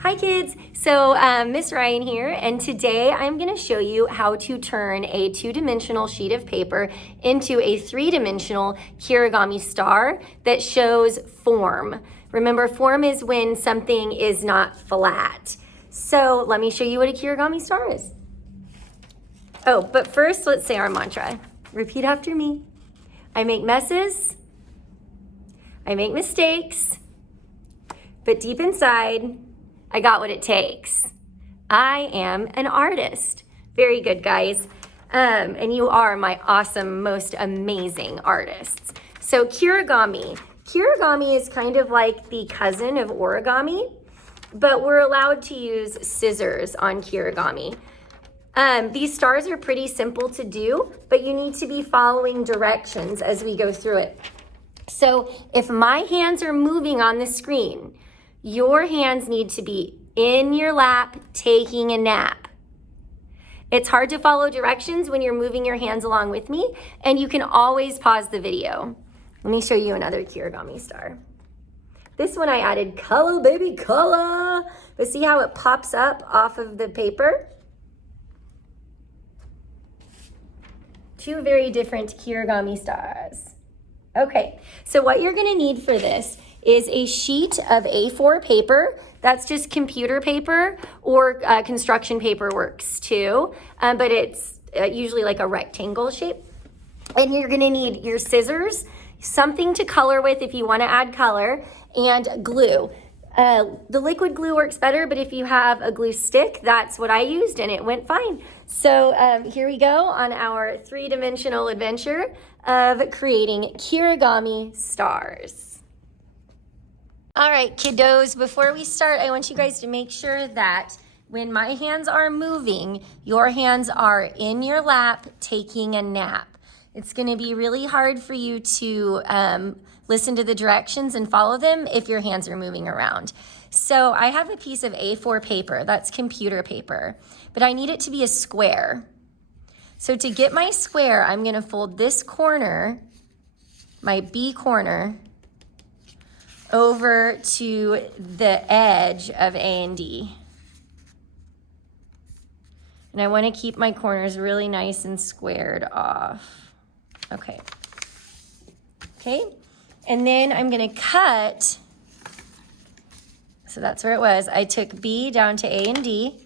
Hi kids, so Miss Ryan here, and today I'm going to show you how to turn a two-dimensional sheet of paper into a three-dimensional Kirigami star that shows form. Remember, form is when something is not flat. So let me show you what a Kirigami star is. Oh, but first let's say our mantra. Repeat after me. I make messes, I make mistakes, but deep inside, I got what it takes. I am an artist. Very good, guys. And you are my awesome, most amazing artists. So Kirigami. Kirigami is kind of like the cousin of origami, but we're allowed to use scissors on Kirigami. These stars are pretty simple to do, but you need to be following directions as we go through it. So if my hands are moving on the screen, your hands need to be in your lap taking a nap. It's hard to follow directions when you're moving your hands along with me, and you can always pause the video. Let me show you another Kirigami star. This one I added color, baby, color. But see how it pops up off of the paper? Two very different Kirigami stars. Okay, so what you're gonna need for this is a sheet of A4 paper. That's just computer paper, or construction paper works too, but it's usually like a rectangle shape. And you're gonna need your scissors, something to color with if you wanna add color, and glue. The liquid glue works better, but if you have a glue stick, that's what I used and it went fine. So here we go on our three-dimensional adventure of creating Kirigami stars. All right, kiddos, before we start, I want you guys to make sure that when my hands are moving, your hands are in your lap taking a nap. It's gonna be really hard for you to listen to the directions and follow them if your hands are moving around. So I have a piece of A4 paper, that's computer paper, but I need it to be a square. So to get my square, I'm gonna fold this corner, my B corner, over to the edge of A and D. And I wanna keep my corners really nice and squared off. Okay. Okay, and then I'm gonna cut, so that's where it was. I took B down to A and D,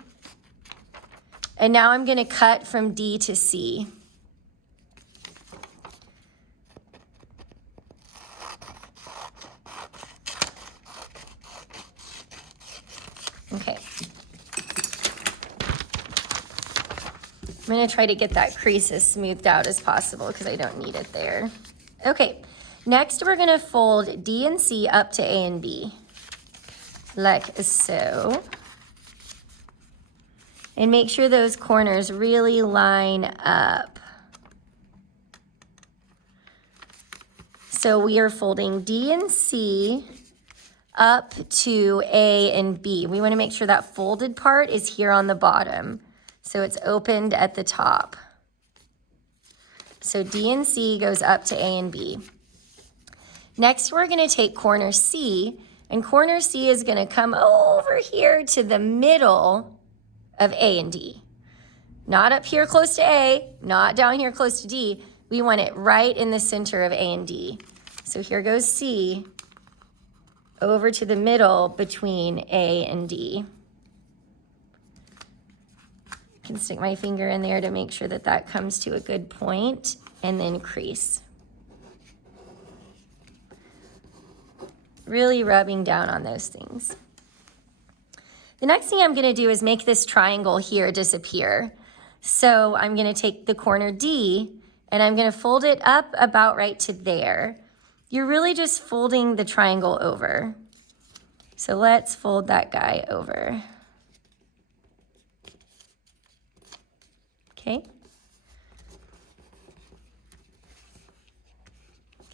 and now I'm gonna cut from D to C. Okay. I'm gonna try to get that crease as smoothed out as possible because I don't need it there. Okay, next we're gonna fold D and C up to A and B, like so. And make sure those corners really line up. So we are folding D and C up to A and B. We want to make sure that folded part is here on the bottom. So it's opened at the top. So D and C goes up to A and B. Next, we're going to take corner C, and corner C is going to come over here to the middle of A and D. Not up here close to A, not down here close to D. We want it right in the center of A and D. So here goes C over to the middle between A and D. I can stick my finger in there to make sure that that comes to a good point, and then crease. Really rubbing down on those things. The next thing I'm gonna do is make this triangle here disappear. So I'm gonna take the corner D and I'm gonna fold it up about right to there. You're really just folding the triangle over. So let's fold that guy over. Okay.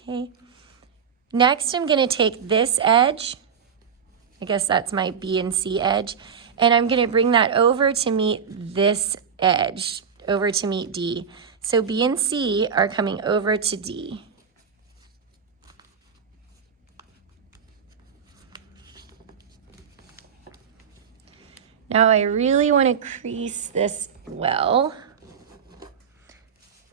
Okay. Next, I'm gonna take this edge, I guess that's my B and C edge, and I'm gonna bring that over to meet this edge, over to meet D. So B and C are coming over to D. Now I really want to crease this well.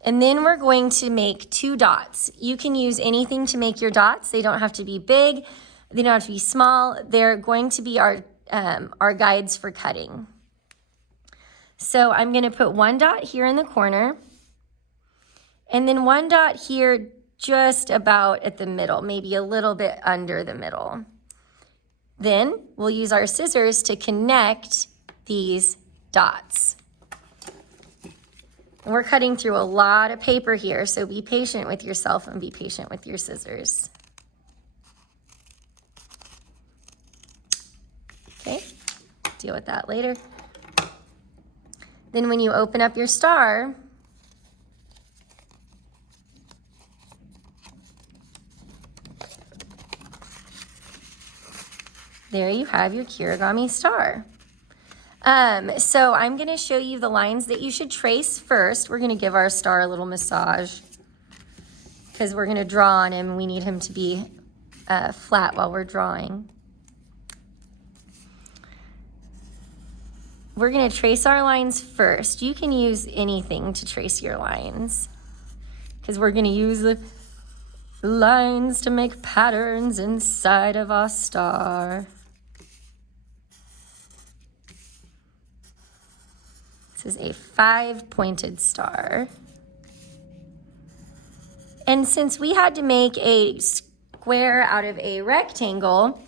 And then we're going to make 2 dots. You can use anything to make your dots. They don't have to be big. They don't have to be small. They're going to be our guides for cutting. So I'm going to put 1 dot here in the corner. And then 1 dot here just about at the middle, maybe a little bit under the middle. Then we'll use our scissors to connect these dots. And we're cutting through a lot of paper here, so be patient with yourself and be patient with your scissors. Okay, deal with that later. Then when you open up your star, there you have your Kirigami star. So I'm going to show you the lines that you should trace first. We're going to give our star a little massage because we're going to draw on him. We need him to be flat while we're drawing. We're going to trace our lines first. You can use anything to trace your lines because we're going to use the lines to make patterns inside of our star. This is a 5-pointed star. And since we had to make a square out of a rectangle,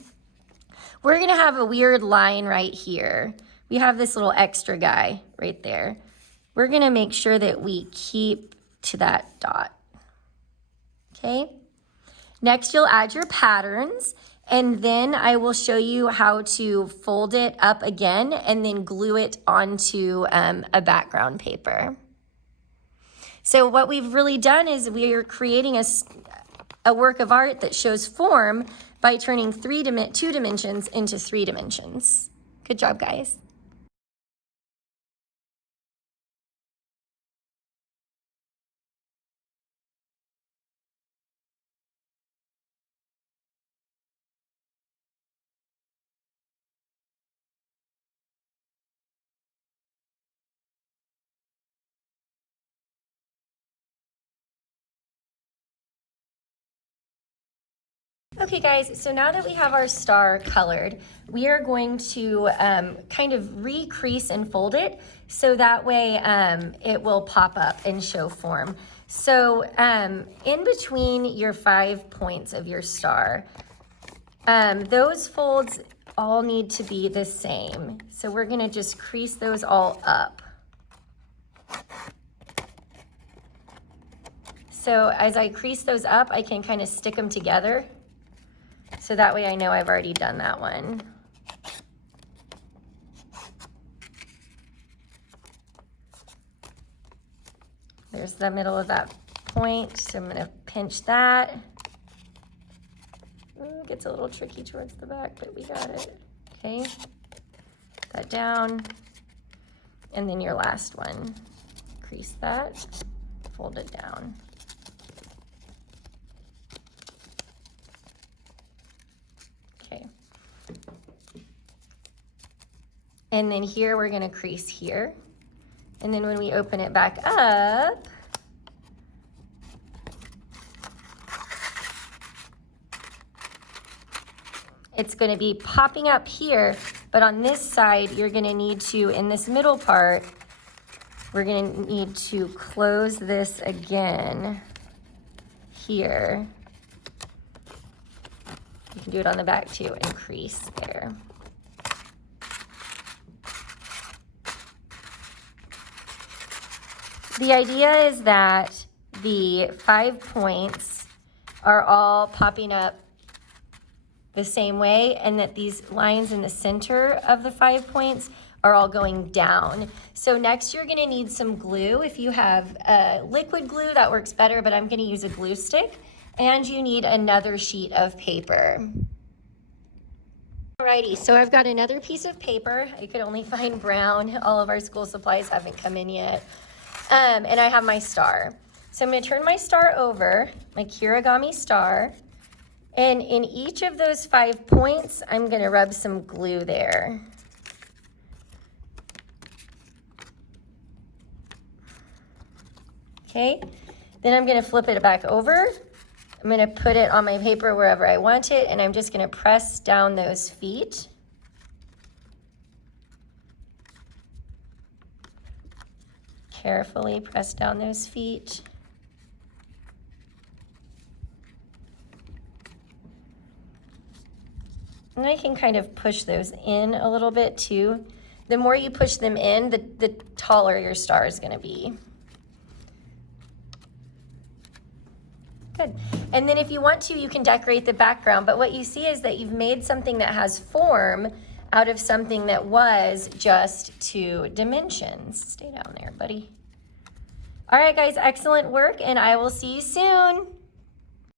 we're gonna have a weird line right here. We have this little extra guy right there. We're gonna make sure that we keep to that dot, okay? Next, you'll add your patterns, and then I will show you how to fold it up again and then glue it onto a background paper. So what we've really done is we are creating a work of art that shows form by turning 2 dimensions into 3 dimensions. Good job, guys. Okay guys, so now that we have our star colored, we are going to kind of re-crease and fold it so that way it will pop up and show form. So in between your 5 points of your star, those folds all need to be the same. So we're gonna just crease those all up. So as I crease those up, I can kind of stick them together. So that way I know I've already done that one. There's the middle of that point, so I'm gonna pinch that. Ooh, it gets a little tricky towards the back, but we got it. Okay, put that down. And then your last one, crease that, fold it down. And then here we're gonna crease here. And then when we open it back up, it's gonna be popping up here, but on this side, you're gonna need to, in this middle part, we're gonna need to close this again here. You can do it on the back too and crease there. The idea is that the 5 points are all popping up the same way and that these lines in the center of the 5 points are all going down. So next you're gonna need some glue. If you have liquid glue, that works better, but I'm gonna use a glue stick. And you need another sheet of paper. Alrighty, so I've got another piece of paper. I could only find brown. All of our school supplies haven't come in yet. And I have my star. So I'm gonna turn my star over, my Kirigami star, and in each of those 5 points, I'm gonna rub some glue there. Okay, then I'm gonna flip it back over. I'm gonna put it on my paper wherever I want it, and I'm just gonna press down those feet. Carefully press down those feet. And I can kind of push those in a little bit too. The more you push them in, the taller your star is gonna be. Good. And then if you want to, you can decorate the background, but what you see is that you've made something that has form out of something that was just 2 dimensions. Stay down there, buddy. All right, guys, excellent work, and I will see you soon.